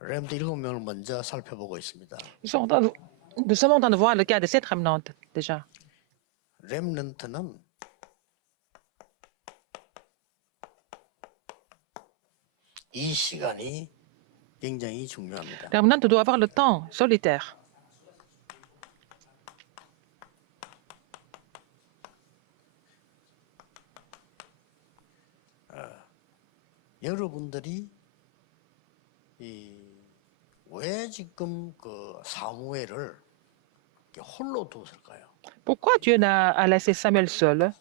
렘드 7명을 먼저 살펴보고 있습니다. Nous sommes en train de voir le cas de cette remnante, déjà. 렘넌트는 이 시간이 굉장히 중요합니다. La remnante doit avoir le temps solitaire. 여러분들이 왜 지금 그 사무엘을 홀로 뒀을까요? Pourquoi Dieu a laissé Samuel seul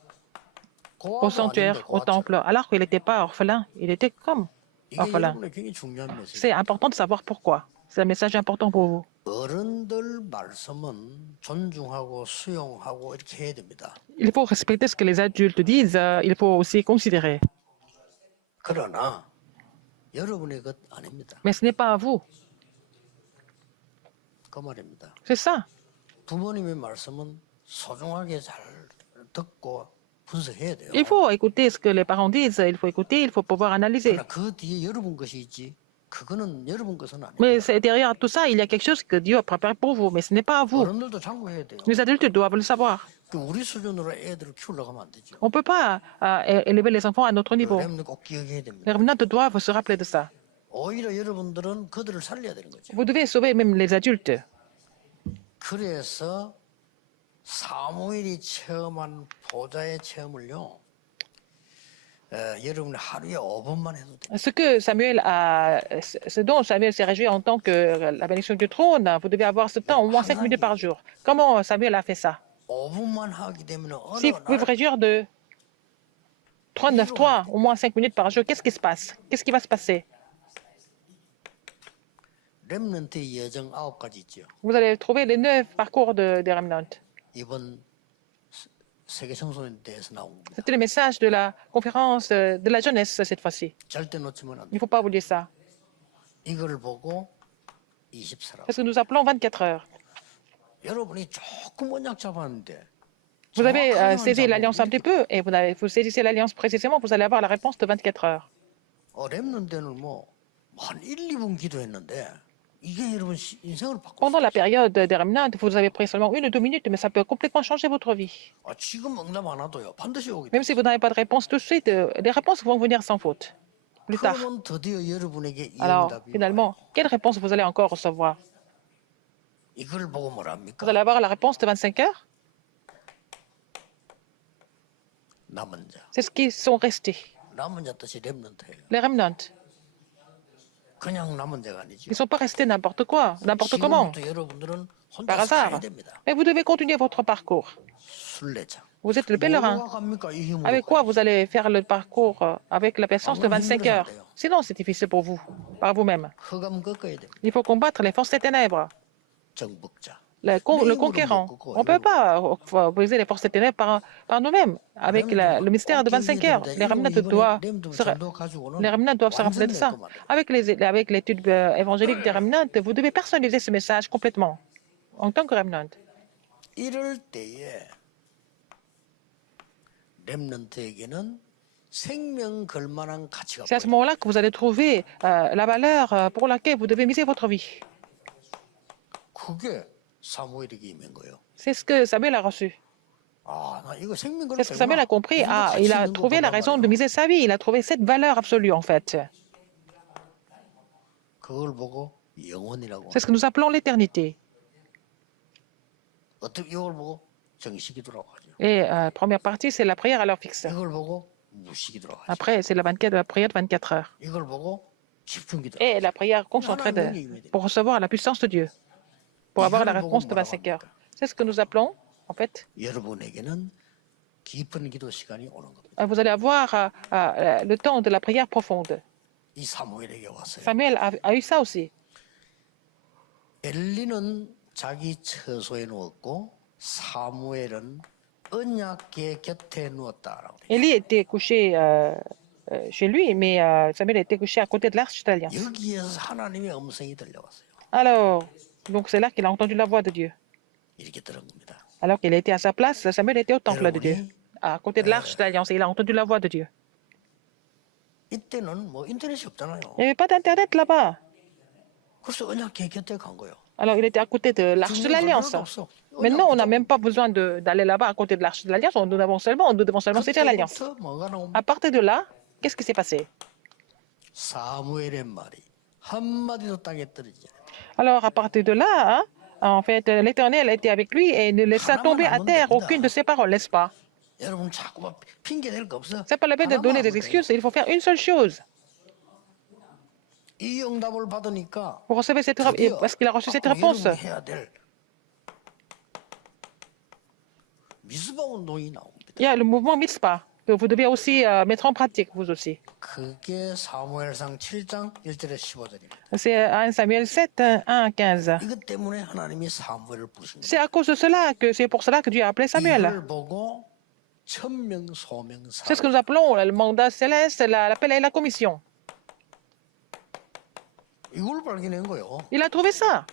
au sanctuaire, au temple, alors qu'il n'était pas orphelin? Il était comme 이게 orphelin. 여러분의 굉장히 중요한 메시지. C'est important de savoir pourquoi. C'est un message important pour vous. 어른들 말씀은 존중하고 수용하고 이렇게 해야 됩니다. Il faut respecter ce que les adultes disent, il faut aussi considérer. 그러나 여러분의 것 아닙니다. Mais ce n'est pas à vous. 그 말입니다. C'est ça. 부모님의 말씀은 소중하게 잘 듣고 분석해야 돼요. Il faut écouter ce que les parents disent, il faut écouter, il faut pouvoir analyser. 그러나 그 뒤에 여러분 것이 있지. 그거는 여러분 것은 아니에요. Mais derrière tout ça, il y a quelque chose que Dieu a préparé pour vous, mais ce n'est pas à vous. 어른들도 참고해야 돼요. Les adultes doivent le savoir. 우리 수준으로 애들을 키우려고 하면 안 되죠. On ne peut pas élever les enfants à notre niveau. 렘는 꼭 기억해야 됩니다. Les revenants doivent se rappeler de ça. 오히려 여러분들은 그들을 살려야 되는 거죠. Vous devez sauver même les adultes. 그래서 사무엘이 체험한 보좌의 체험을요. 여러분이 하루에 5분만 해도 돼요. Ce dont Samuel s'est réjoui en tant que la bénédiction du trône, vous devez avoir ce temps au moins 5 minutes par jour. Comment Samuel a fait ça? 5분만 하게 되면 어느 Si vous pouvez vous 날 réduire de 3-9-3, au moins 5 minutes par jour, qu'est-ce qui se passe? Qu'est-ce qui va se passer? 렘넌트의 여정 9가지 있죠. Vous allez trouver les 9 parcours des remnants. 이번 세계 청소년에 대해서 나온 겁니다. C'était le message de la conférence de la jeunesse cette fois-ci. 절대 놓치면 안 Il ne 돼요. faut pas oublier ça. 이걸 보고 24라. Parce que nous appelons 24 heures. 여러분이 조금 언약 잡았는데 Vous avez 정확하게 saisi 잡으면 l'alliance un petit peu et vous saisissez l'alliance précisément, vous allez avoir la réponse de 24 heures. 렘넌트는 뭐한 1, 2분 기도했는데 이게 여러분 인생을 바꿔. Pendant la période des remnants, vous avez pris seulement 1 ou 2 minutes, mais ça peut complètement changer votre vie. 지금 응답 안 와도요. 반드시 오게 돼. Même si vous n'avez pas de réponse tout de suite, les réponses vont venir sans faute, plus tard. 그러면 드디어 여러분에게 이 Alors, 응답이 finalement, quelle réponse vous allez encore recevoir? 이걸 보고 뭐랍니까? Vous allez avoir la réponse de 25 heures? 남은 자. C'est ce qui sont restés, 남은 자 뜻이 렘넌트예요. les remnants. 그냥 남은 자가 아니죠. Ils ne sont pas restés n'importe quoi, n'importe comment, 지금부터 여러분들은 par 혼자 살아야 hasard. 됩니다. Mais vous devez continuer votre parcours. 순례자. Vous êtes le pèlerin. 뭐가 갑니까? 이 힘으로. Avec quoi vous allez faire le parcours avec la patience de 25 heures? Sinon, c'est difficile pour vous, par vous-même. 흑암 꺾어야 됩니다. Il faut combattre les forces des ténèbres, 정복자. le conquérant. On ne peut pas briser les forces des ténèbres par nous-mêmes. Avec le mystère de 25 heures, les remnants doivent se rappeler de ça. Avec l'étude évangélique des remnants, vous devez personnaliser ce message complètement, en tant que remnant. 이럴 때에 렘넌트에게는 생명 걸만한 가치가 C'est à ce 보여요. moment-là que vous allez trouver la valeur pour laquelle vous devez miser votre vie. 그게 사무엘에게 임한 거예요. C'est ce que Samuel a reçu. 나 이거 생명 C'est ce que Samuel a compris. Ah, il a trouvé la raison de miser sa vie. Il a trouvé cette valeur absolue, en fait. 그걸 보고 영원이라고. C'est ce que nous appelons l'éternité. 어떻게 이걸 보고 정식이더라고 하죠. Et première partie, c'est la prière à l'heure fixe. 이걸 보고 무식이더라고 하죠. Après, c'est la prière de 24 heures. 이걸 보고 집중기도라고. Et la prière concentrée pour recevoir la puissance de Dieu, pour avoir la réponse de 25 heures. C'est ce que nous appelons, en fait. 여러분에게는 깊은 기도 시간이 오는 겁니다. Vous allez avoir le temps de la prière profonde. 이 사무엘에게 왔어요. Samuel a eu ça aussi. 엘리는 자기 처소에 누웠고 사무엘은 언약궤 곁에 누웠다라고. Élie était couché chez lui, mais Samuel était couché à côté de l'arche d'alliance. 여기에서 하나님의 음성이 들려왔어요. Alors, donc c'est là qu'il a entendu la voix de Dieu. 이렇게 들은 겁니다. Alors qu'il était à sa place, Samuel était au temple de Dieu, à côté de l'arche d'alliance, et il a entendu la voix de Dieu. 이때는 뭐 인터넷이 없잖아요. Il n'y avait pas d'Internet là-bas. 그래서 언약 곁에 간 거예요. Alors, il était à côté de l'Arche de 중요한 l'Alliance. 필요도 없어. Maintenant, on n'a 언약부터 même pas besoin d'aller là-bas à côté de l'Arche de l'Alliance. Nous devons seulement saisir l'Alliance. 그때부터 뭐가 나옵니까? À partir de là, qu'est-ce qui s'est passé? 사무엘의 말이 한마디도 땅에 떨어지지 않았다. Alors, à partir de là, hein, en fait, l'Éternel était avec lui et ne laissa tomber à terre aucune de ses paroles, n'est-ce pas? 여러분 자꾸 막 핑계 댈 거 없어. C'est pas la peine de donner des excuses, il faut faire une seule chose. 이 응답을 받으니까 Vous recevez cette 드디어 parce qu'il a reçu cette 앞으로 réponse. 여러분이 해야 될 미스바 운동이 나옵니다. Il y a le mouvement Mitzpah que vous devez aussi mettre en pratique, vous aussi. 그게 사무엘상 7장 1절에 15절입니다. C'est 1 Samuel 7, 1 à 15. 이것 때문에 하나님이 사무엘을 부르신 C'est à cause de cela c'est pour cela que Dieu a appelé 거예요. Samuel. 이걸 보고 천명 소명 C'est ce que 사 nous appelons le mandat céleste, l'appel et la commission. 이걸 발견한 거예요. Il a trouvé ça.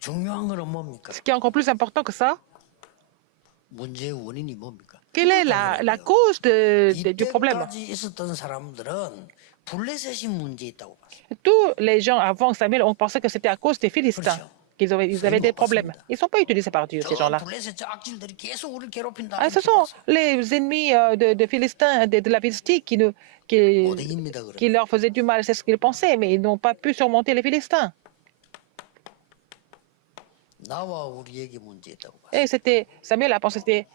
중요한 거는 뭡니까? Ce qui est encore plus important que ça, 문제의 원인이 뭡니까? quelle est la cause du problème? 이때까지 있었던 사람들은 블레셋이 문제 있다고 봤어요. Tous les gens avant Samuel ont pensé que c'était à cause des Philistins qu'ils avaient des problèmes. Ils ne sont pas utilisés par Dieu, ces 저 gens-là. 블레셋 저 악질들이 계속 우리를 괴롭힌다. Ah, ce sont les ennemis de Philistins, de la Philistie 못 이깁니다. qui leur faisaient du mal. C'est ce qu'ils pensaient, mais ils n'ont pas pu surmonter les Philistins. 나와 우리에게 문제 있다고 봤어요. Et Samuel a pensé que c'était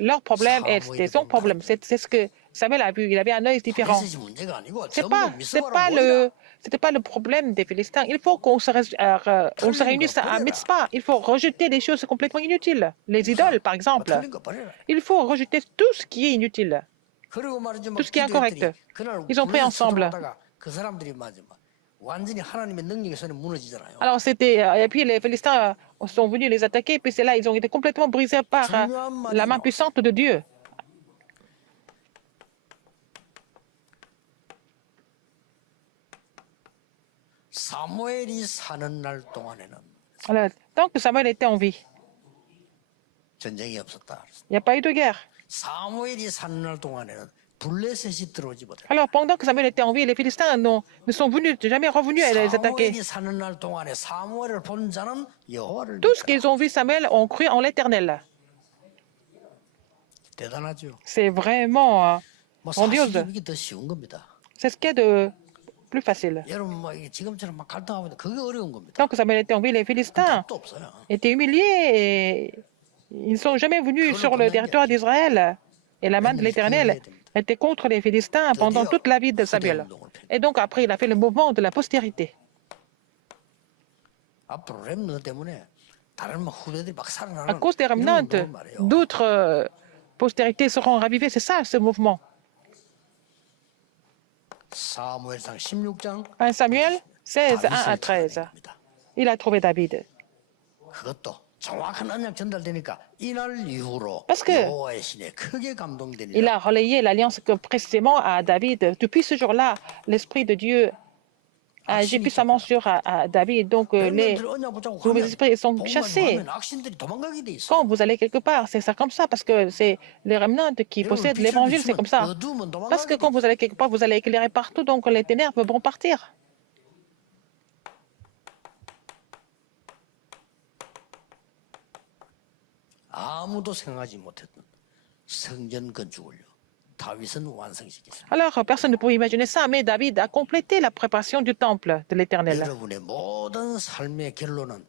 leur problème et c'était son problème. C'est ce que Samuel a vu. Il avait un œil différent. 블레셋이 문제가 아니고 C'est 전부 pas, 미스바로 모이라. c'était pas le problème des Philistins. Il faut qu'on se réunisse à Mitzpah. Il faut rejeter des choses complètement inutiles. Les idoles, par exemple. 틀린 거 버려라. Il faut rejeter tout ce qui est inutile. 그리고 말이죠. Tout ce qui est incorrect. 그날 Ils ont pris ensemble. 그 사람들이 맞아. 완전히 하나님의 능력에 손에 무너지잖아요. Alors et puis les Philistins sont venus les attaquer, et puis c'est là ils ont été complètement brisés par la main puissante de Dieu. 사무엘이 사는 날 동안에는 Alors, tant que Samuel était en vie, 전쟁이 없었다. il n'y a pas eu de guerre. 사무엘이 사는 날 동안에는 블레셋이 들어오지 못했다. Alors pendant que Samuel était en vie, les Philistins ne sont jamais revenus à les attaquer. 사무엘이 사는 날 동안에 사무엘을 본 자는 여호와를 Tous ce 믿더라. qu'ils ont vu Samuel ont cru en l'Éternel. 대단하죠. C'est vraiment 뭐 grandiose. 사실 이게 더 쉬운 겁니다. C'est ce qu'il y a de plus facile. 여러분 뭐 이게 지금처럼 막 갈등하면 그게 어려운 겁니다. Tant que Samuel était en vie, les Philistins 답도 없어요. étaient humiliés et ils ne sont jamais venus sur le territoire d'Israël. Et la main de l'Éternel était contre les Philistins pendant toute la vie de Samuel. Et donc après, il a fait le mouvement de la postérité. 앞으로 렘너 때문에 다른 막 후대들이 막 À 살아나는 cause des 이런 remnants, 운동을 말해요. d'autres postérités seront ravivées. C'est ça, ce mouvement. 사무엘상 16장 1 Samuel 16, 1 à 13. Il a trouvé David. 그것도 정확한 언약 전달되니까 이날 이후로 Parce que 여호와의 신에 크게 감동되니라. Il a relayé l'alliance que précisément à David. Depuis ce jour-là, l'Esprit de Dieu a agi puissamment sur à David. Donc les 렘넌트를 언약 붙잡고 mauvais 가면 esprits sont 복음만 chassés. 하면 악신들이 도망가게 돼 있어. Quand vous allez quelque part, c'est ça comme ça, parce que c'est les remnants qui possèdent l'évangile, c'est comme ça. 어두우면 Parce que 도망가게 quand vous allez quelque part, vous allez éclairer partout, donc les ténèbres vont partir. 아무도 생각하지 못했던 성전 건축을요. 다윗은 완성시켰어요. Alors, personne ne pouvait imaginer ça, mais David a complété la préparation du temple de l'Éternel. 여러분의 모든 삶의 결론은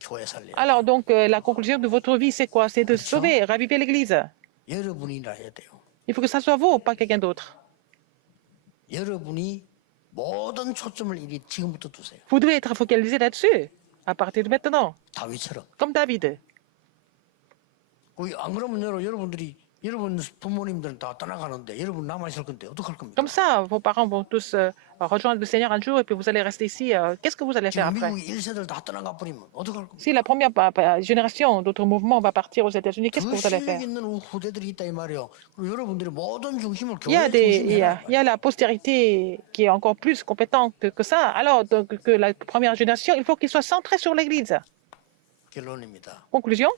교회 살려. Alors, donc, la conclusion de votre vie, c'est quoi? C'est de sauver, raviver l'Église. 여러분이 일을 해야 돼요. Il faut que ça soit vous, pas quelqu'un d'autre. 여러분이 모든 초점을 이리 지금부터 두세요. Vous devez être focalisé là-dessus, à partir de maintenant, 다윗처럼. comme David. 안 그러면 여러분들이 여러분 부모님들은 다 떠나가는데 여러분 남아 있을 건데 어떡할 겁니까? Comme ça, vos parents vont tous rejoindre le Seigneur un jour et puis vous allez rester ici. Qu'est-ce que vous allez faire 지금 après? 미국이 1세대를 다 떠나가 버리면 어떡할 겁니까? Si la première génération d'autres mouvements va partir aux États-Unis, qu'est-ce que 그 vous allez faire? 실력 있는 후대들이 있다 이 말이에요. 그리고 여러분들이 모든 중심을 Il y a 교회의 중심에 해라. il y a la postérité qui est encore plus compétente que ça. Alors, donc, que la première génération, il faut qu'il soit centré sur l'Église. 결론입니다. Conclusion,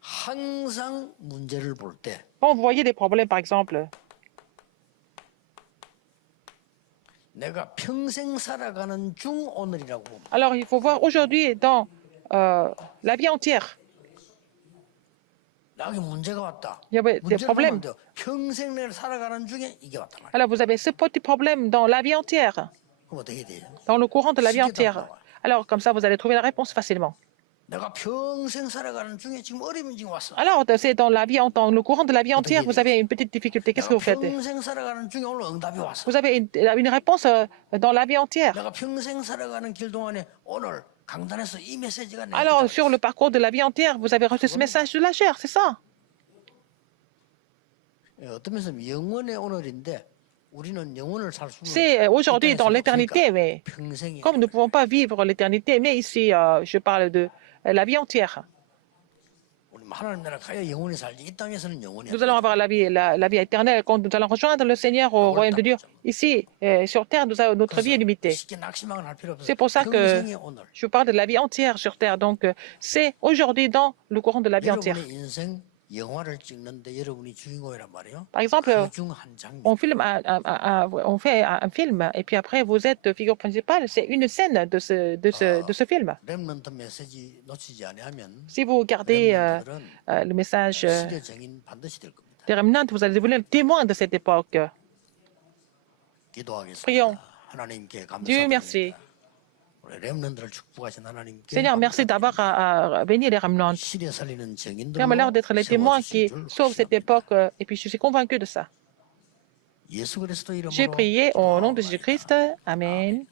항상 문제를 볼 때 quand vous voyez des problèmes, par exemple, 내가 평생 살아가는 중 오늘이라고 봅니다. Alors, il faut voir aujourd'hui dans la vie entière. 나에게 문제가 왔다. Il y avait des 문제를 problèmes. 보면 돼요. 평생 내를 살아가는 중에 이게 왔단 말이에요. Alors, vous avez ce petit problème dans la vie entière, 그럼 어떻게 돼요? dans le courant de la vie 쉽게 entière. 답 나와요. Alors, comme ça, vous allez trouver la réponse facilement. 내가 평생 살아가는 중에 지금 어려움이 지금 왔어. Alors, c'est dans la vie, dans le courant de la vie entière, vous avez une petite difficulté. Qu'est-ce que 내가 vous faites? 평생 살아가는 중에 오늘 응답이 왔어. Vous avez une réponse dans la vie entière. 내가 평생 살아가는 길 동안에 오늘 강단에서 이 메시지가 내게 Alors, 도착했어. sur le parcours de la vie entière, vous avez reçu ce message de la chair, c'est ça? 어떤 면에서 영원의 오늘인데 우리는 영원을 살 수는 C'est aujourd'hui dans l'éternité, mais 평생이 comme nous ne pouvons pas vivre l'éternité, mais ici, je parle de la vie entière. 우리 하나님 나라 가야 영원히 살지. 이 땅에서는 영원히 Nous allons avoir la vie éternelle quand nous allons rejoindre le Seigneur au royaume de Dieu. Ici, sur terre, notre vie est limitée. 쉽게 낙심을 할 필요 없어. C'est pour ça que 평생의 오늘. je parle de la vie entière sur terre. Donc, c'est aujourd'hui dans le courant de la vie entière. 여러분의 인생 영화를 찍는데 여러분이 주인공이란 말이에요. Par exemple, 그중 한 장면. on fait un film et puis après, vous êtes figure principale. C'est une scène de ce film. 렘넌트 메시지 놓치지 않으면 Si vous gardez 렘넌트들은 le message 시대 정인 반드시 될 겁니다. des remnants, vous allez devenir témoin de cette époque. 기도하겠습니다. Prions. 하나님께 Dieu merci. 감사드립니다. 우리 렘넌트를 축복하신 하나님께 Seigneur, merci d'avoir béni les remnants. 시대 살리는 정인들로 Permets-leur d'être les témoins qui 세워주실 줄 sauvent cette 확신합니다. époque. Et puis, je suis convaincu de ça. 예수 그리스도 이름으로 J'ai prié au nom de Jésus-Christ. Amen.